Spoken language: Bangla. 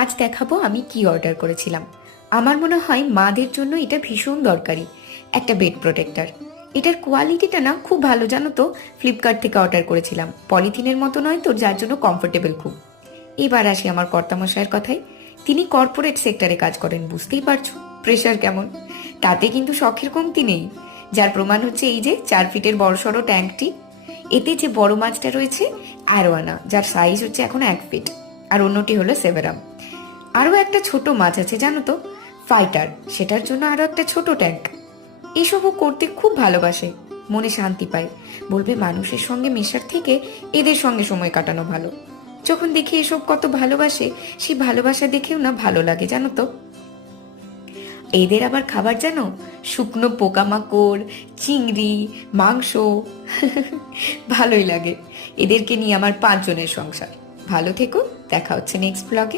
আজ দেখাবো আমি কি অর্ডার করেছিলাম। আমার মনে হয় মাদের জন্য এটা ভীষণ দরকারি, একটা বেড প্রোটেক্টর। এটার কোয়ালিটিটা না খুব ভালো, জানো তো। ফ্লিপকার্ট থেকে অর্ডার করেছিলাম, পলিথিনের মতো নয় তো, যার জন্য কমফোর্টেবল খুব। এবার আসি আমার কর্তামশাইয়ের কথায়। তিনি কর্পোরেট সেক্টরে কাজ করেন, বুঝতেই পারছো প্রেশার কেমন। তাতে কিন্তু শখের কমতি নেই, যার প্রমাণ হচ্ছে এই যে 4 ফিটের বড়সড় ট্যাঙ্কটি। এতে যে বড় মাছটা রয়েছে অ্যারোয়ানা, যার সাইজ হচ্ছে এখন 1 ফিট, আর অন্যটি হলো সেভেরাম। আরও একটা ছোট মাছ আছে জানো তো, ফাইটার, সেটার জন্য আরও একটা ছোট ট্যাঙ্ক। এসবও করতে খুব ভালোবাসে, মনে শান্তি পায়। বলবে মানুষের সঙ্গে মেশার থেকে এদের সঙ্গে সময় কাটানো ভালো। যখন দেখি এসব কত ভালোবাসে, সেই ভালোবাসা দেখেও না ভালো লাগে জানো তো। এদের আবার খাবার জানো, শুকনো পোকামাকড়, চিংড়ি, মাংস। ভালোই লাগে। এদেরকে নিয়ে আমার 5 জনের সংসার। ভালো থেকো, দেখা হচ্ছে নেক্সট ব্লগে।